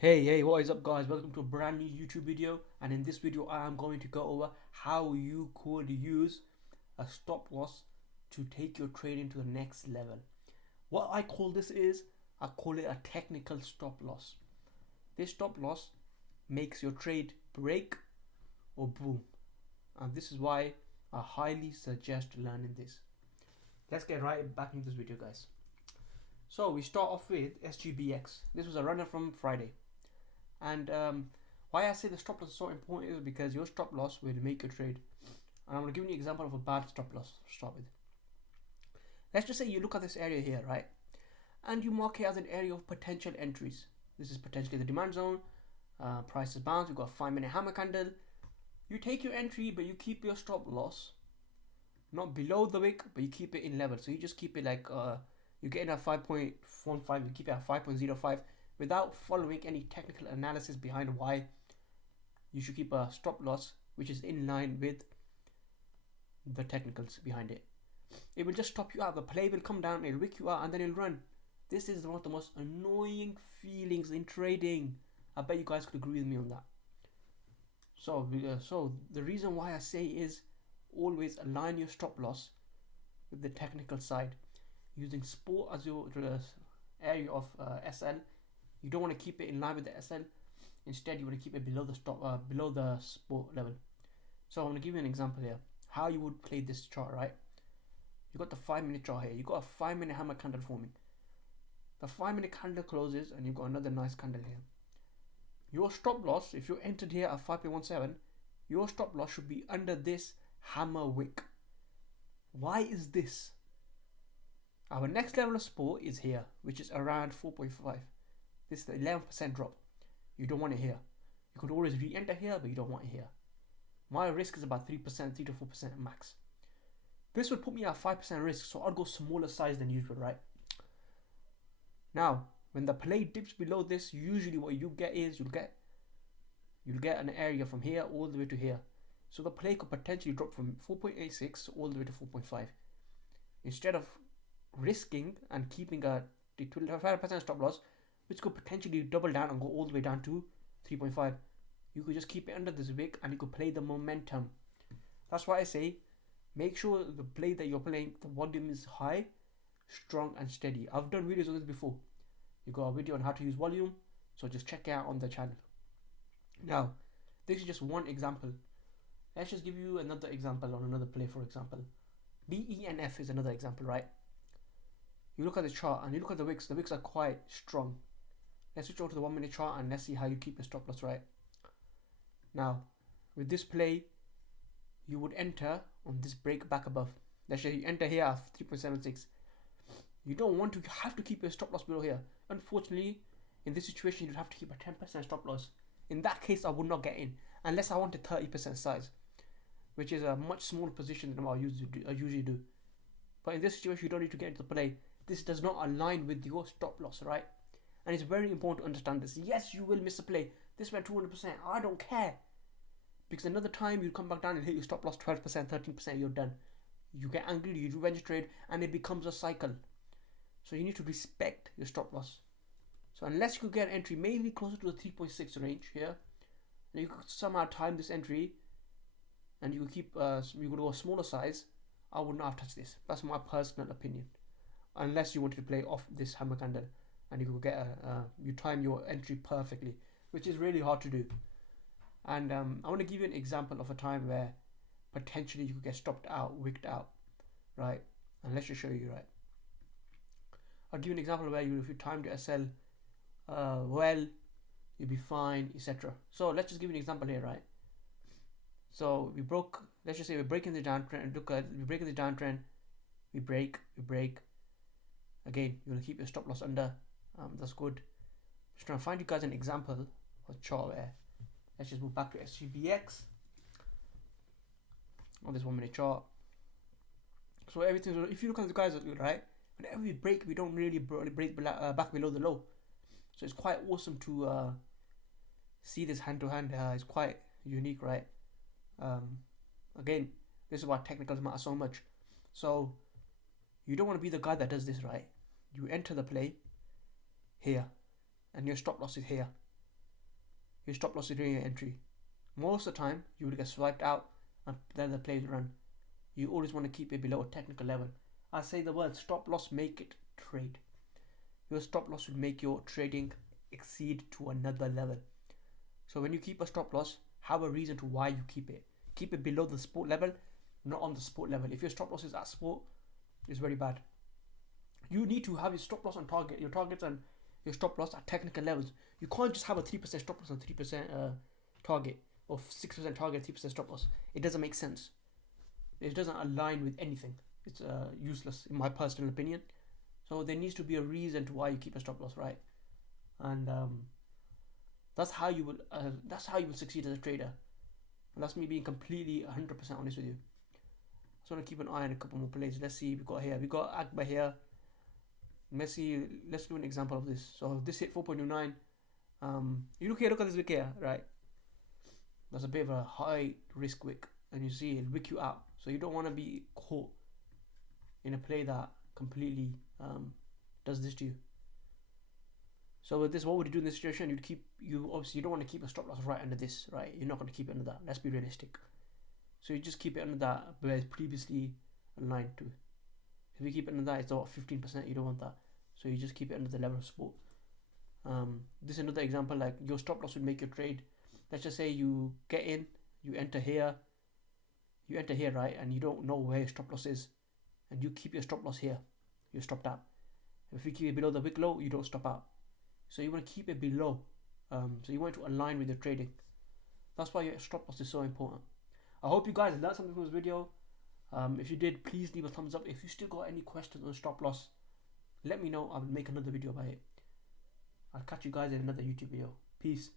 Hey, what is up guys? Welcome to a brand new YouTube video, and in this video I am going to go over how you could use a stop loss to take your trading to the next level. What I call this is, I call it a technical stop loss. This stop loss makes your trade break or boom, and this is why I highly suggest learning this. Let's get right back into this video, guys. So we start off with SGBX. This was a runner from Friday. And why I say the stop loss is so important is because your stop loss will make your trade. And I'm going to give you an example of a bad stop loss to start with. Let's just say you look at this area here, right? And you mark it as an area of potential entries. This is potentially the demand zone. Price is bounced. We've got a 5-minute hammer candle. You take your entry, but you keep your stop loss not below the wick, but you keep it in level. So you just keep it like you get in at 5.15, you keep it at 5.05 without following any technical analysis behind why you should keep a stop loss which is in line with the technicals behind it. It will just stop you out. The play will come down, it'll wick you out, and then it'll run. This is one of the most annoying feelings in trading. I bet you guys could agree with me on that. So the reason why I say is always align your stop loss with the technical side. Using sport as your area of SL, you don't want to keep it in line with the SL. Instead, you want to keep it below the sport level. So I'm going to give you an example here. How you would play this chart, right? You got the 5-minute chart here. You got a 5-minute hammer candle forming. The 5-minute candle closes, and you've got another nice candle here. Your stop loss, if you entered here at 5.17, your stop loss should be under this hammer wick. Why is this? Our next level of support is here, which is around 4.5. This is the 11% drop. You don't want it here. You could always re-enter here, but you don't want it here. My risk is about 3%, 3 to 4% max. This would put me at 5% risk, so I'd go smaller size than usual, right? Now, when the play dips below this, usually what you get is you'll get an area from here all the way to here. So the play could potentially drop from 4.86 all the way to 4.5. Instead of risking and keeping a 25% stop loss, which could potentially double down and go all the way down to 3.5, you could just keep it under this wick and you could play the momentum. That's why I say make sure the play that you're playing, the volume is high, strong and steady. I've done videos on this before. You got a video on how to use volume, so just check it out on the channel. Now, this is just one example. Let's just give you another example on another play. For example, BENF is another example, right? You look at the chart and you look at the wicks. The wicks are quite strong. Let's switch over to the 1-minute chart and let's see how you keep your stop loss, right? Now, with this play, you would enter on this break back above. Let's say you enter here at 3.76. You don't want to have to keep your stop loss below here. Unfortunately, in this situation, you'd have to keep a 10% stop loss. In that case, I would not get in unless I wanted 30% size, which is a much smaller position than what I usually do. But in this situation, you don't need to get into the play. This does not align with your stop loss, right? And it's very important to understand this. Yes, you will miss a play. This went 200%. I don't care. Because another time you come back down and hit your stop loss 12%, 13%, you're done. You get angry, you revenge trade, and it becomes a cycle. So you need to respect your stop loss. So unless you could get an entry maybe closer to the 3.6 range here, and you could somehow time this entry, and you could keep you could go a smaller size, I would not have touched this. That's my personal opinion. Unless you wanted to play off this hammer candle and you could get you time your entry perfectly, which is really hard to do. And I want to give you an example of a time where potentially you could get stopped out, wicked out, right? And let's just show you, right? I'll give you an example where if you timed your SL well, you'll be fine, etc. So let's just give you an example here, right? So we broke, let's just say we're breaking the downtrend. Look at, we're breaking the downtrend. We break. Again, you want to keep your stop loss under. That's good. Just trying to find you guys an example of chart where. Let's just move back to SGBX on this 1-minute chart. So everything. If you look at the guys, right, whenever we break, we don't really break back below the low. So it's quite awesome to see this hand to hand. It's quite unique, right? Again, this is why technicals matter so much. So you don't want to be the guy that does this, right? You enter the play here, and your stop loss is here. your stop loss is during your entry. Most of the time, you will get swiped out and then the plays run. You always want to keep it below a technical level. I say the word stop loss, make it trade. Your stop loss will make your trading exceed to another level. So when you keep a stop loss, have a reason to why you keep it. Keep it below the sport level, not on the sport level. If your stop loss is at sport, it's very bad. You need to have your stop loss on target, your targets and your stop loss at technical levels. You can't just have a 3% stop loss and 3% target, or 6% target, 3% stop loss. It doesn't make sense. It doesn't align with anything. It's useless in my personal opinion. So there needs to be a reason to why you keep a stop loss, right? And that's how you will succeed as a trader. And that's me being completely 100% honest with you. So I'm gonna keep an eye on a couple more plays. Let's see, we got Agba here. Messi. Let's do an example of this. So this hit 4.29. You look at this wick here, right? That's a bit of a high risk wick, and you see it'll wick you out. So you don't want to be caught in a play that completely does this to you. So with this, what would you do in this situation? You obviously don't want to keep a stop loss right under this, right? You're not going to keep it under that. Let's be realistic. So you just keep it under that where it's previously aligned to. If you keep it under that, it's about 15%. You don't want that. So you just keep it under the level of support. This is another example. Like your stop loss would make your trade. Let's just say you get in, you enter here, right? And you don't know where your stop loss is, and you keep your stop loss here. You're stopped out. If you keep it below the wick low, you don't stop out. So you want to keep it below. So you want to align with your trading. That's why your stop loss is so important. I hope you guys learned something from this video. If you did, please leave a thumbs up. If you still got any questions on stop loss, let me know. I will make another video about it. I'll catch you guys in another YouTube video. Peace.